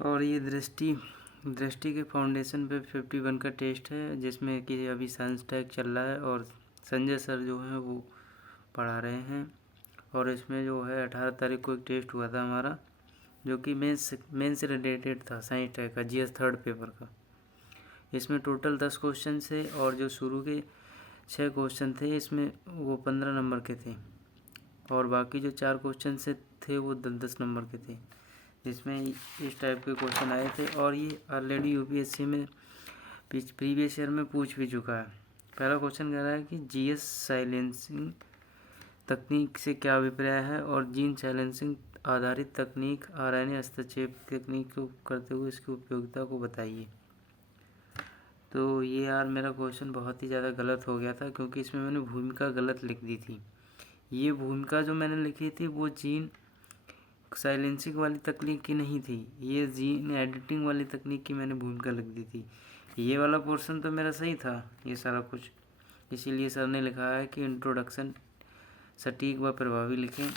और ये दृष्टि के फाउंडेशन पे 51 का टेस्ट है, जिसमें कि अभी साइंस टैग चल रहा है और संजय सर जो हैं वो पढ़ा रहे हैं। और इसमें जो है 18 तारीख को एक टेस्ट हुआ था हमारा, जो कि मेन से रिलेटेड था, साइंस टैग का, जीएस थर्ड पेपर का। इसमें टोटल 10 क्वेश्चन थे और जो शुरू के 6 क्वेश्चन थे इसमें वो 15 नंबर के थे और बाकी जो 4 क्वेश्चन से थे वो 10-10 नंबर के थे, जिसमें इस टाइप के क्वेश्चन आए थे। और ये ऑलरेडी यूपीएससी में प्रीवियस ईयर में पूछ भी चुका है। पहला क्वेश्चन कह रहा है कि जीएस साइलेंसिंग तकनीक से क्या अभिप्राय है और जीन साइलेंसिंग आधारित तकनीक आरएनए हस्तक्षेप तकनीक को करते हुए इसकी उपयोगिता को बताइए। तो ये यार मेरा क्वेश्चन बहुत ही ज़्यादा गलत हो गया था, क्योंकि इसमें मैंने भूमिका गलत लिख दी थी। ये भूमिका जो मैंने लिखी थी वो जीन साइलेंसिंग वाली तकनीक की नहीं थी, ये जीन एडिटिंग वाली तकनीक की मैंने भूमिका लिख दी थी। ये वाला पोर्शन तो मेरा सही था ये सारा कुछ, इसीलिए सर ने लिखा है कि इंट्रोडक्शन सटीक व प्रभावी लिखें,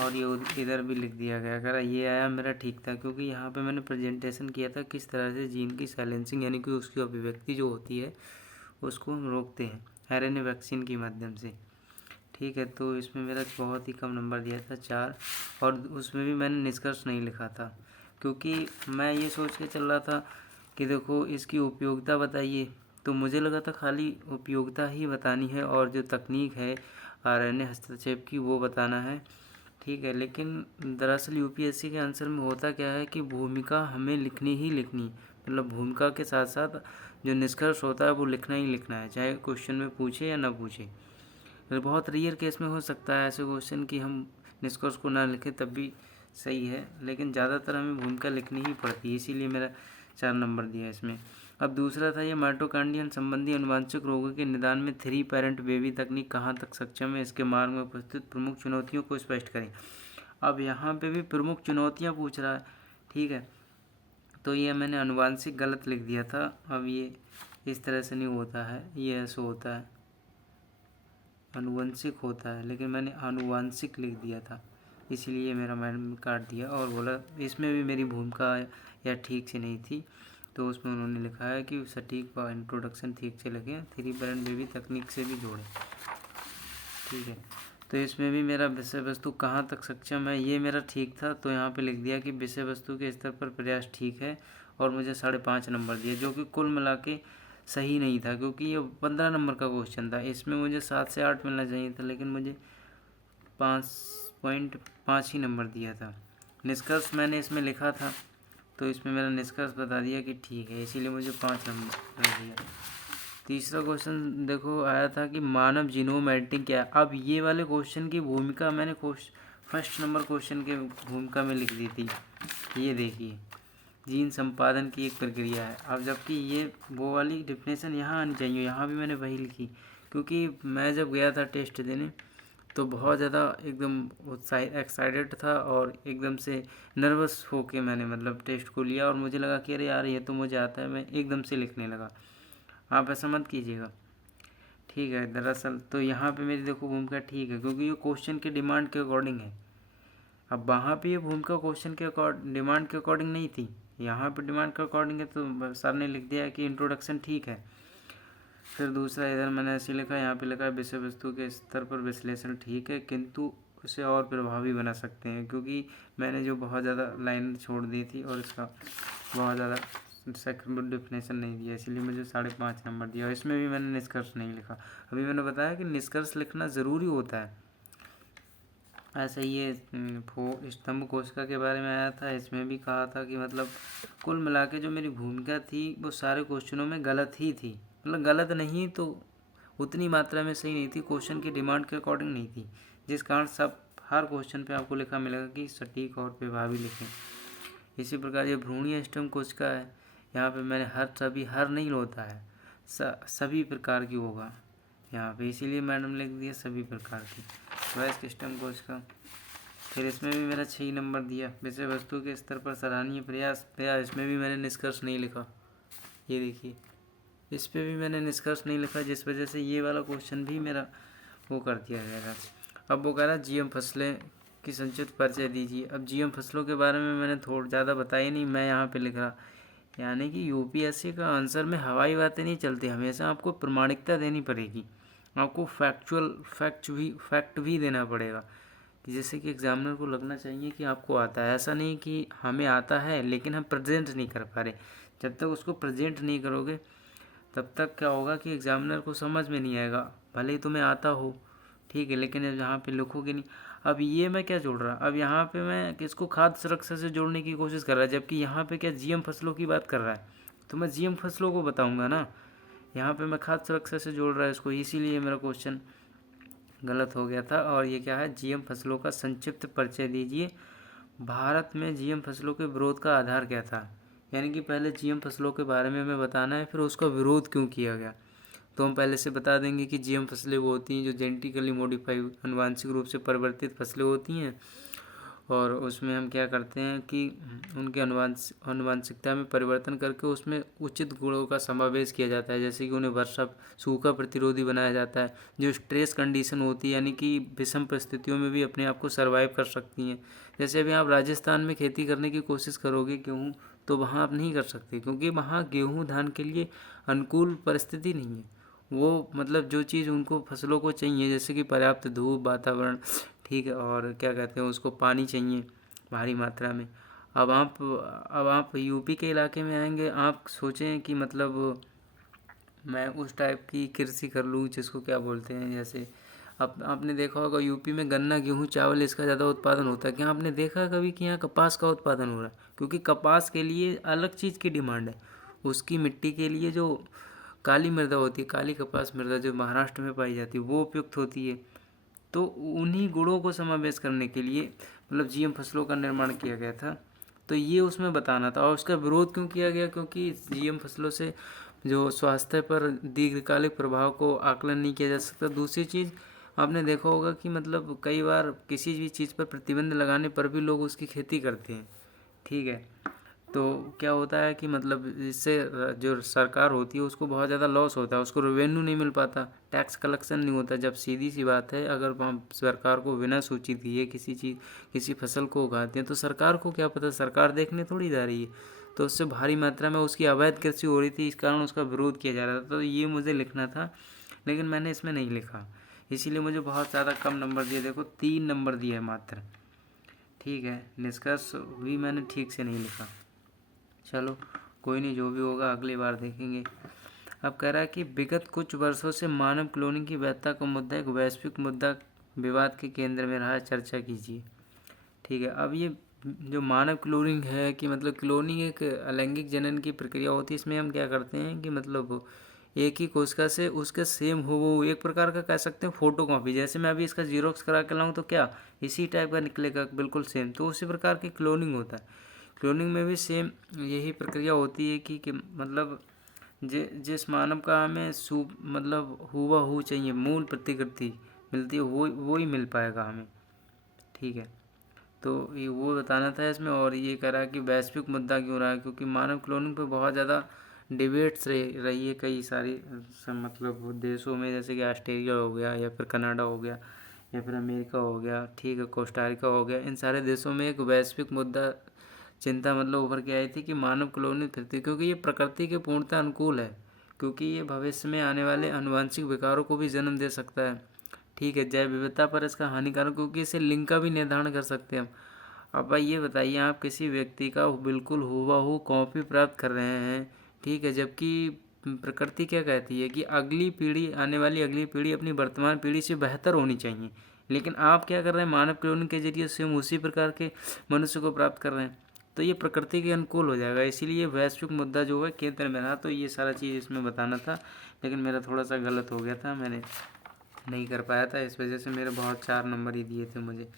और ये इधर भी लिख दिया गया। अगर ये आया मेरा ठीक था, क्योंकि यहाँ पे मैंने प्रेजेंटेशन किया था किस तरह से जीन की साइलेंसिंग यानी कि उसकी अभिव्यक्ति जो होती है उसको हम रोकते हैं आरएनए वैक्सीन के माध्यम से। ठीक है, तो इसमें मेरा बहुत ही कम नंबर दिया था 4, और उसमें भी मैंने निष्कर्ष नहीं लिखा था, क्योंकि मैं ये सोच के चल रहा था कि देखो इसकी उपयोगिता बताइए, तो मुझे लगा था खाली उपयोगिता ही बतानी है और जो तकनीक है आरएनए हस्तक्षेप की वो बताना है। ठीक है, लेकिन दरअसल यूपीएससी के आंसर में होता क्या है कि भूमिका हमें लिखनी ही लिखनी, मतलब भूमिका के साथ साथ जो निष्कर्ष होता है वो लिखना ही लिखना है, चाहे क्वेश्चन में पूछे या ना पूछे। तो बहुत रेयर केस में हो सकता है ऐसे क्वेश्चन कि हम निष्कर्ष को ना लिखें तब भी सही है, लेकिन ज़्यादातर हमें भूमिका लिखनी ही पड़ती है, इसीलिए मेरा 4 नंबर दिया इसमें। अब दूसरा था ये माइटोकॉन्ड्रियल संबंधी आनुवांशिक रोगों के निदान में 3 पेरेंट बेबी तकनीक कहाँ तक सक्षम है, इसके मार्ग में उपस्थित प्रमुख चुनौतियों को स्पष्ट करें। अब यहाँ पे भी प्रमुख चुनौतियाँ पूछ रहा है। ठीक है, तो ये मैंने आनुवांशिक गलत लिख दिया था। अब ये इस तरह से नहीं होता है, ये ऐसे होता है, आनुवंशिक होता है, लेकिन मैंने आनुवांशिक लिख दिया था, इसीलिए मेरा मैडम काट दिया और बोला इसमें भी मेरी भूमिका या ठीक से नहीं थी। तो उसमें उन्होंने लिखा है कि सटीक व इंट्रोडक्शन ठीक से लिखें, 3 पेरेंट बेबी तकनीक से भी जोड़ें। ठीक है, तो इसमें भी मेरा विषय वस्तु कहाँ तक सक्षम है ये मेरा ठीक था, तो यहाँ पे लिख दिया कि विषय वस्तु के स्तर पर प्रयास ठीक है, और मुझे 5.5 नंबर दिए, जो कि कुल मिला के सही नहीं था, क्योंकि ये 15 नंबर का क्वेश्चन था। इसमें मुझे 7 से 8 मिलना चाहिए था, लेकिन मुझे 5.5 ही नंबर दिया था। निष्कर्ष मैंने इसमें लिखा था, तो इसमें मेरा निष्कर्ष बता दिया कि ठीक है, इसीलिए मुझे 5 नंबर दिया। तीसरा क्वेश्चन देखो आया था कि मानव जीनोम एडिटिंग क्या है। अब ये वाले क्वेश्चन की भूमिका मैंने फर्स्ट नंबर क्वेश्चन के भूमिका में लिख दी थी। ये देखिए, जीन संपादन की एक प्रक्रिया है। अब जबकि ये वो वाली डिफिनेशन यहाँ आनी चाहिए, यहाँ भी मैंने वही लिखी, क्योंकि मैं जब गया था टेस्ट देने तो बहुत ज़्यादा एकदम एक्साइटेड था और एकदम से नर्वस होके मैंने मतलब टेस्ट को लिया, और मुझे लगा कि अरे यार ये तो मुझे आता है, मैं एकदम से लिखने लगा। आप ऐसा मत कीजिएगा। ठीक है, दरअसल तो यहाँ पे मेरी देखो भूमिका ठीक है, क्योंकि ये क्वेश्चन के डिमांड के अकॉर्डिंग है। अब वहाँ पे ये भूमिका क्वेश्चन के डिमांड के अकॉर्डिंग नहीं थी, यहाँ पे डिमांड के अकॉर्डिंग है, तो सर ने लिख दिया कि इंट्रोडक्शन ठीक है। फिर दूसरा इधर मैंने ऐसे लिखा, यहाँ पे लिखा है विषय वस्तु के स्तर पर विश्लेषण ठीक है, किंतु उसे और प्रभावी बना सकते हैं, क्योंकि मैंने जो बहुत ज़्यादा लाइन छोड़ दी थी और इसका बहुत ज़्यादा सेकंड डेफिनेशन नहीं दिया, इसलिए मुझे 5.5 नंबर दिया। और इसमें भी मैंने निष्कर्ष नहीं लिखा। अभी मैंने बताया कि निष्कर्ष लिखना ज़रूरी होता है। ऐसे ही ये स्तंभ कोशिका के बारे में आया था, इसमें भी कहा था कि मतलब कुल मिला के जो मेरी भूमिका थी वो सारे क्वेश्चनों में गलत ही थी, मतलब गलत नहीं तो उतनी मात्रा में सही नहीं थी, क्वेश्चन की डिमांड के अकॉर्डिंग नहीं थी, जिस कारण सब हर क्वेश्चन पे आपको लिखा मिलेगा कि सटीक और प्रभावी लिखें। इसी प्रकार ये भ्रूणीय स्तंभ कोशिका है, यहाँ पे मैंने हर नहीं होता है, सभी प्रकार की होगा यहाँ पे, इसीलिए मैडम लिख दिया सभी प्रकार की वयस्क स्तंभ कोशिका। फिर इसमें भी मेरा 6 नंबर दिया। विषय वस्तु के स्तर पर सराहनीय प्रयास, इसमें भी मैंने निष्कर्ष नहीं लिखा। ये देखिए, इस पर भी मैंने निष्कर्ष नहीं लिखा, जिस वजह से ये वाला क्वेश्चन भी मेरा वो कर दिया गया था। अब वो कह रहा जीएम फसलें की संक्षिप्त परिचय दीजिए। अब जीएम फसलों के बारे में मैंने थोड़ा ज़्यादा बताया नहीं, मैं यहाँ पे लिख रहा, यानी कि यूपीएससी का आंसर में हवाई बातें नहीं चलती, हमेशा आपको प्रामाणिकता देनी पड़ेगी, आपको फैक्ट भी देना पड़ेगा, कि जैसे कि एग्जामिनर को लगना चाहिए कि आपको आता है। ऐसा नहीं कि हमें आता है लेकिन हम प्रेजेंट नहीं कर पा रहे। जब तक उसको प्रेजेंट नहीं करोगे तब तक क्या होगा कि एग्जामिनर को समझ में नहीं आएगा, भले ही तुम्हें आता हो, ठीक है, लेकिन अब यहाँ पे लिखोगे नहीं। अब ये मैं क्या जोड़ रहा, अब यहाँ पे मैं किसको खाद्य सुरक्षा से जोड़ने की कोशिश कर रहा है, जबकि यहाँ पे क्या जीएम फसलों की बात कर रहा है, तो मैं जीएम फसलों को बताऊँगा ना। यहाँ पे मैं खाद्य सुरक्षा से जोड़ रहा है इसको, इसीलिए मेरा क्वेश्चन गलत हो गया था। और ये क्या है, जीएम फसलों का संक्षिप्त परिचय दीजिए। भारत में जीएम फसलों के विरोध का आधार क्या था, यानी कि पहले जीएम फसलों के बारे में हमें बताना है, फिर उसका विरोध क्यों किया गया। तो हम पहले से बता देंगे कि जीएम फसलें वो होती हैं जो जेनेटिकली मॉडिफाइड आनुवांशिक रूप से परिवर्तित फसलें होती हैं, और उसमें हम क्या करते हैं कि उनके आनुवांशिकता में परिवर्तन करके उसमें उचित गुणों का समावेश किया जाता है, जैसे कि उन्हें वर्षा सूखा प्रतिरोधी बनाया जाता है, जो स्ट्रेस कंडीशन होती है, यानी कि विषम परिस्थितियों में भी अपने आप को सर्वाइव कर सकती हैं। जैसे अभी आप राजस्थान में खेती करने की कोशिश करोगे गेहूँ, तो वहाँ आप नहीं कर सकते, क्योंकि वहाँ गेहूँ धान के लिए अनुकूल परिस्थिति नहीं है। वो मतलब जो चीज़ उनको फसलों को चाहिए, जैसे कि पर्याप्त धूप वातावरण, ठीक है, और क्या कहते हैं उसको पानी चाहिए भारी मात्रा में। अब आप यूपी के इलाके में आएंगे, आप सोचें कि मतलब मैं उस टाइप की कृषि कर लूँ जिसको क्या बोलते हैं, जैसे आपने देखा होगा यूपी में गन्ना गेहूँ चावल इसका ज़्यादा उत्पादन होता है। क्या आपने देखा कभी कि यहाँ कपास का उत्पादन हो रहा है? क्योंकि कपास के लिए अलग चीज़ की डिमांड है, उसकी मिट्टी के लिए जो काली मृदा होती है, काली कपास मृदा जो महाराष्ट्र में पाई जाती है, वो उपयुक्त होती है। तो उन्हीं गुणों को समावेश करने के लिए मतलब जीएम फसलों का निर्माण किया गया था। तो ये उसमें बताना था। और उसका विरोध क्यों किया गया, क्योंकि जीएम फसलों से जो स्वास्थ्य पर दीर्घकालिक प्रभाव को आकलन नहीं किया जा सकता। दूसरी चीज़ आपने देखा होगा कि मतलब कई बार किसी भी चीज़ पर प्रतिबंध लगाने पर भी लोग उसकी खेती करते हैं, ठीक है। तो क्या होता है कि मतलब इससे जो सरकार होती है उसको बहुत ज़्यादा लॉस होता है, उसको रेवेन्यू नहीं मिल पाता, टैक्स कलेक्शन नहीं होता। जब सीधी सी बात है, अगर हम सरकार को बिना सूची दिए किसी फसल को उगाते हैं, तो सरकार को क्या पता, सरकार देखने थोड़ी जा रही है। तो उससे भारी मात्रा में उसकी अवैध कृषि हो रही थी, इस कारण उसका विरोध किया जा रहा था। तो ये मुझे लिखना था, लेकिन मैंने इसमें नहीं लिखा, इसीलिए मुझे बहुत ज़्यादा कम नंबर दिए। देखो 3 नंबर दिए है मात्र, ठीक है। निष्कर्ष भी मैंने ठीक से नहीं लिखा। चलो कोई नहीं, जो भी होगा अगली बार देखेंगे। अब कह रहा है कि विगत कुछ वर्षों से मानव क्लोनिंग की वैधता का मुद्दा एक वैश्विक मुद्दा विवाद के केंद्र में रहा है, चर्चा कीजिए, ठीक है। अब ये जो मानव क्लोनिंग है कि मतलब क्लोनिंग एक अलैंगिक जनन की प्रक्रिया होती है। इसमें हम क्या करते हैं कि मतलब एक ही कोशिका से उसके सेम हो, वो एक प्रकार का कह सकते हैं फोटो कॉपी। जैसे मैं अभी इसका जीरोक्स करा के लाऊं तो क्या इसी टाइप का निकलेगा, बिल्कुल सेम। तो उसी प्रकार की क्लोनिंग होता है। क्लोनिंग में भी सेम यही प्रक्रिया होती है कि मतलब जिस मानव का हमें मतलब हूबहू चाहिए, मूल प्रतिकृति मिलती है, वो ही मिल पाएगा हमें, ठीक है। तो ये वो बताना था इसमें। और ये कह रहा है कि वैश्विक मुद्दा क्यों रहा है, क्योंकि मानव क्लोनिंग पे बहुत ज़्यादा डिबेट्स रही है कई सारी मतलब देशों में, जैसे कि ऑस्ट्रेलिया हो गया, या फिर कनाडा हो गया, या फिर अमेरिका हो गया, ठीक है, कोस्टारिका हो गया। इन सारे देशों में एक वैश्विक मुद्दा चिंता मतलब उभर के आई थी कि मानव क्लोनिंग तृतीय, क्योंकि ये प्रकृति के पूर्णतः अनुकूल है, क्योंकि ये भविष्य में आने वाले आनुवांशिक विकारों को भी जन्म दे सकता है, ठीक है। जैव विविधता पर इसका हानिकारक, क्योंकि इसे लिंग का भी निर्धारण कर सकते हैं हम। अब भाई ये बताइए, आप किसी व्यक्ति का बिल्कुल हूबहू कॉपी प्राप्त कर रहे हैं, ठीक है, जबकि प्रकृति क्या कहती है कि अगली पीढ़ी, आने वाली अगली पीढ़ी अपनी वर्तमान पीढ़ी से बेहतर होनी चाहिए, लेकिन आप क्या कर रहे हैं, मानव क्लोनिंग के जरिए स्वयं उसी प्रकार के मनुष्य को प्राप्त कर रहे हैं। तो ये प्रकृति के अनुकूल हो जाएगा, इसीलिए वैश्विक मुद्दा जो है केंद्र में रहा। तो ये सारा चीज़ इसमें बताना था, लेकिन मेरा थोड़ा सा गलत हो गया था, मैंने नहीं कर पाया था, इस वजह से मेरे बहुत 4 नंबर ही दिए थे मुझे,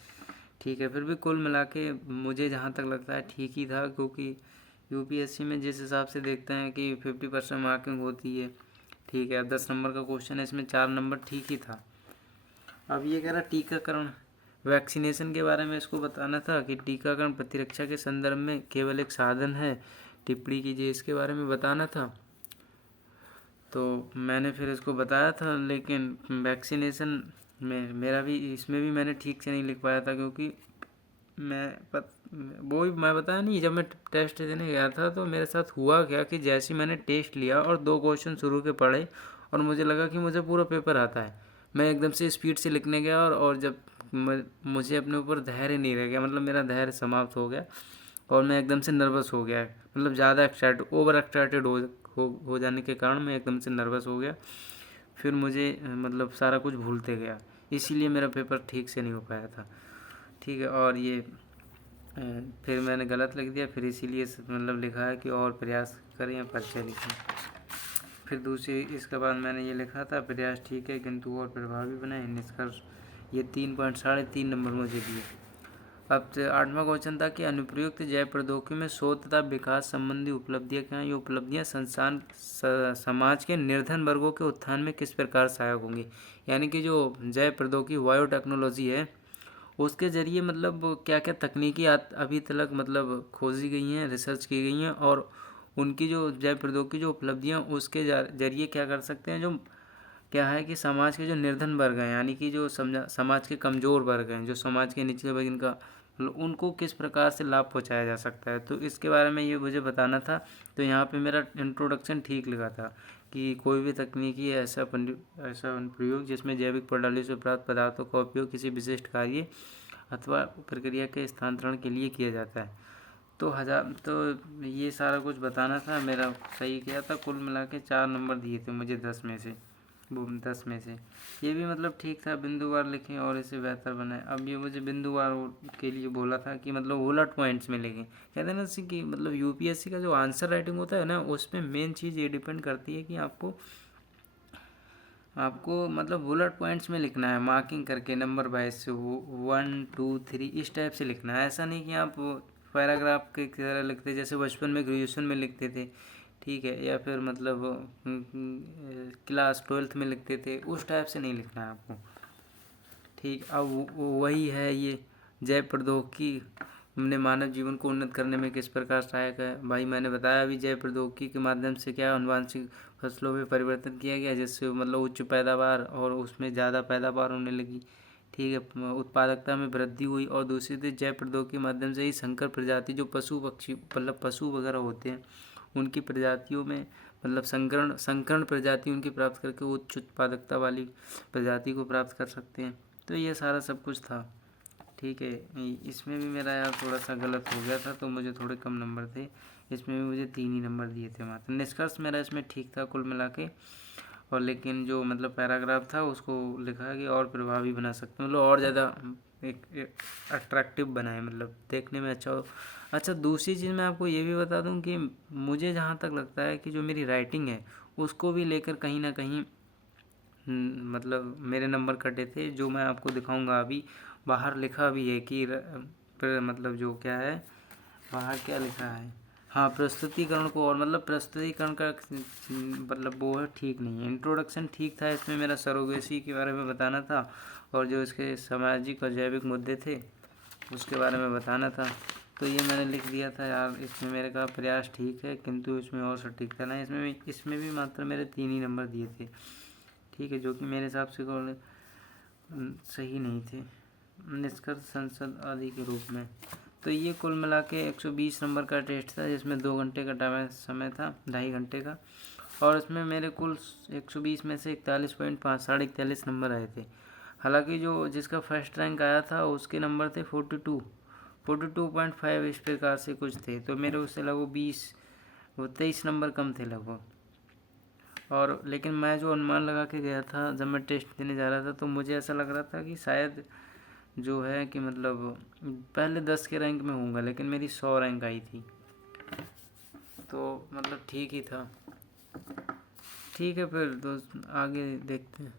ठीक है। फिर भी कुल मिला के मुझे जहाँ तक लगता है ठीक ही था, क्योंकि यूपीएससी में जिस हिसाब से देखते हैं कि 50% मार्किंग होती है, ठीक है। 10 नंबर का क्वेश्चन है, इसमें 4 नंबर ठीक ही था। अब ये कह रहा टीकाकरण वैक्सीनेशन के बारे में इसको बताना था कि टीकाकरण प्रतिरक्षा के संदर्भ में केवल एक साधन है, टिप्पणी कीजिए, इसके बारे में बताना था। तो मैंने फिर इसको बताया था, लेकिन वैक्सीनेशन में मेरा भी, इसमें भी मैंने ठीक से नहीं लिख पाया था, क्योंकि वो भी मैं बताया नहीं, जब मैं टेस्ट देने गया था तो मेरे साथ हुआ क्या कि जैसे ही मैंने टेस्ट लिया और 2 क्वेश्चन शुरू के पढ़े और मुझे लगा कि मुझे पूरा पेपर आता है, मैं एकदम से स्पीड से लिखने गया और जब मुझे अपने ऊपर धैर्य नहीं रह गया, मतलब मेरा धैर्य समाप्त हो गया और मैं एकदम से नर्वस हो गया, मतलब ज़्यादा ओवर एक्साइटेड हो जाने के कारण मैं एकदम से नर्वस हो गया। फिर मुझे मतलब सारा कुछ भूलते गया, इसीलिए मेरा पेपर ठीक से नहीं हो पाया था। ठीक है, और ये फिर मैंने गलत लिख दिया, फिर इसीलिए मतलब लिखा है कि और प्रयास करें या परिचय लिखें। फिर दूसरी इसके बाद मैंने ये लिखा था, प्रयास ठीक है किंतु और प्रभावी बनाए, निष्कर्ष। ये 3.3 नंबर मुझे दिए। अब 8वां क्वेश्चन था कि अनुप्रयुक्त जैव प्रौद्योगिकी में शोध तथा विकास संबंधी उपलब्धियां क्या हैं। ये उपलब्धियां संस्थान समाज के निर्धन वर्गों के उत्थान में किस प्रकार सहायक होंगी। यानी कि जो जैव प्रौद्योगिकी बायोटेक्नोलॉजी है उसके ज़रिए मतलब क्या क्या तकनीकी अभी तक मतलब खोजी गई हैं, रिसर्च की गई हैं और उनकी जो जैव प्रौद्योगिकी जो उपलब्धियाँ उसके ज़रिए क्या कर सकते हैं, जो क्या है कि समाज के जो निर्धन वर्ग हैं, यानी कि जो समाज के कमज़ोर वर्ग हैं, जो समाज के निचले वर्ग, इनका मतलब उनको किस प्रकार से लाभ पहुंचाया जा सकता है, तो इसके बारे में ये मुझे बताना था। तो यहाँ पे मेरा इंट्रोडक्शन ठीक लिखा था कि कोई भी तकनीकी ऐसा अनुप्रयोग जिसमें जैविक प्रणाली से प्राप्त पदार्थों का उपयोग किसी विशिष्ट कार्य अथवा प्रक्रिया के स्थानांतरण के लिए किया जाता है। तो ये सारा कुछ बताना था, मेरा सही किया था। कुल मिला के 4 नंबर दिए थे मुझे 10 में से, वो 10 में से। ये भी मतलब ठीक था, बिंदुवार लिखें और इसे बेहतर बनाएं। अब ये मुझे बिंदुवार के लिए बोला था कि मतलब बुलेट पॉइंट्स में लिखें। कहते हैं ना कि मतलब यूपीएससी का जो आंसर राइटिंग होता है ना, उसमें मेन चीज़ ये डिपेंड करती है कि आपको मतलब बुलेट पॉइंट्स में लिखना है, मार्किंग करके नंबर वाइज से, 1 2 3 इस टाइप से लिखना है। ऐसा नहीं कि आप पैराग्राफ के तरह लिखते जैसे बचपन में ग्रेजुएशन में लिखते थे, ठीक है, या फिर मतलब क्लास 12th में लिखते थे, उस टाइप से नहीं लिखना है आपको। ठीक, अब वही है ये जैव प्रौद्योगिकी हमने मानव जीवन को उन्नत करने में किस प्रकार सहायक है। भाई मैंने बताया अभी, जैव प्रौद्योगिकी के माध्यम से क्या आनुवांशिक फसलों में परिवर्तन किया गया, जिससे मतलब उच्च पैदावार और उसमें ज़्यादा पैदावार होने लगी। ठीक है, उत्पादकता में वृद्धि हुई। और दूसरी जैव प्रौद्योगिकी के माध्यम से ही संकर प्रजाति जो पशु पक्षी मतलब पशु वगैरह होते हैं उनकी प्रजातियों में मतलब संकरण प्रजाति उनकी प्राप्त करके उच्च उत्पादकता वाली प्रजाति को प्राप्त कर सकते हैं। तो ये सारा सब कुछ था। ठीक है, इसमें भी मेरा यार थोड़ा सा गलत हो गया था, तो मुझे थोड़े कम नंबर थे। इसमें भी मुझे 3 ही नंबर दिए थे मात्र। निष्कर्ष मेरा इसमें ठीक था कुल मिला के। और लेकिन जो मतलब पैराग्राफ था उसको लिखा है कि और प्रभावी बना सकते, मतलब और ज़्यादा एक अट्रैक्टिव बनाए, मतलब देखने में अच्छा हो। अच्छा, दूसरी चीज़ मैं आपको ये भी बता दूं कि मुझे जहाँ तक लगता है कि जो मेरी राइटिंग है उसको भी लेकर कहीं ना कहीं मतलब मेरे नंबर कटे थे, जो मैं आपको दिखाऊंगा अभी। बाहर लिखा भी है कि मतलब जो क्या है बाहर क्या लिखा है, हाँ, प्रस्तुतिकरण को और मतलब प्रस्तुतिकरण का मतलब वो है ठीक नहीं है। इंट्रोडक्शन ठीक था, इसमें मेरा सरोगेसी के बारे में बताना था और जो इसके सामाजिक और जैविक मुद्दे थे उसके बारे में बताना था। तो ये मैंने लिख दिया था यार। इसमें मेरे का प्रयास ठीक है किंतु इसमें और सटीक करना है। इसमें भी मात्र मेरे 3 ही नंबर दिए थे, ठीक है, जो कि मेरे हिसाब से सही नहीं थे। निष्कर्ष संसद आदि के रूप में। तो ये कुल मिला के 120 नंबर का टेस्ट था, जिसमें 2 घंटे का समय था, 2.5 घंटे का। और इसमें मेरे कुल 120 में से 41.5 41 नंबर आए थे। हालांकि जो जिसका फर्स्ट रैंक आया था उसके नंबर थे 42.5 इस प्रकार से कुछ थे। तो मेरे उससे लगभग 23 नंबर कम थे लगभग। और लेकिन मैं जो अनुमान लगा के गया था जब मैं टेस्ट देने जा रहा था, तो मुझे ऐसा लग रहा था कि शायद जो है कि मतलब पहले 10 के रैंक में होऊंगा, लेकिन मेरी 100 रैंक आई थी, तो मतलब ठीक ही था। ठीक है, फिर दोस्त आगे देखते हैं।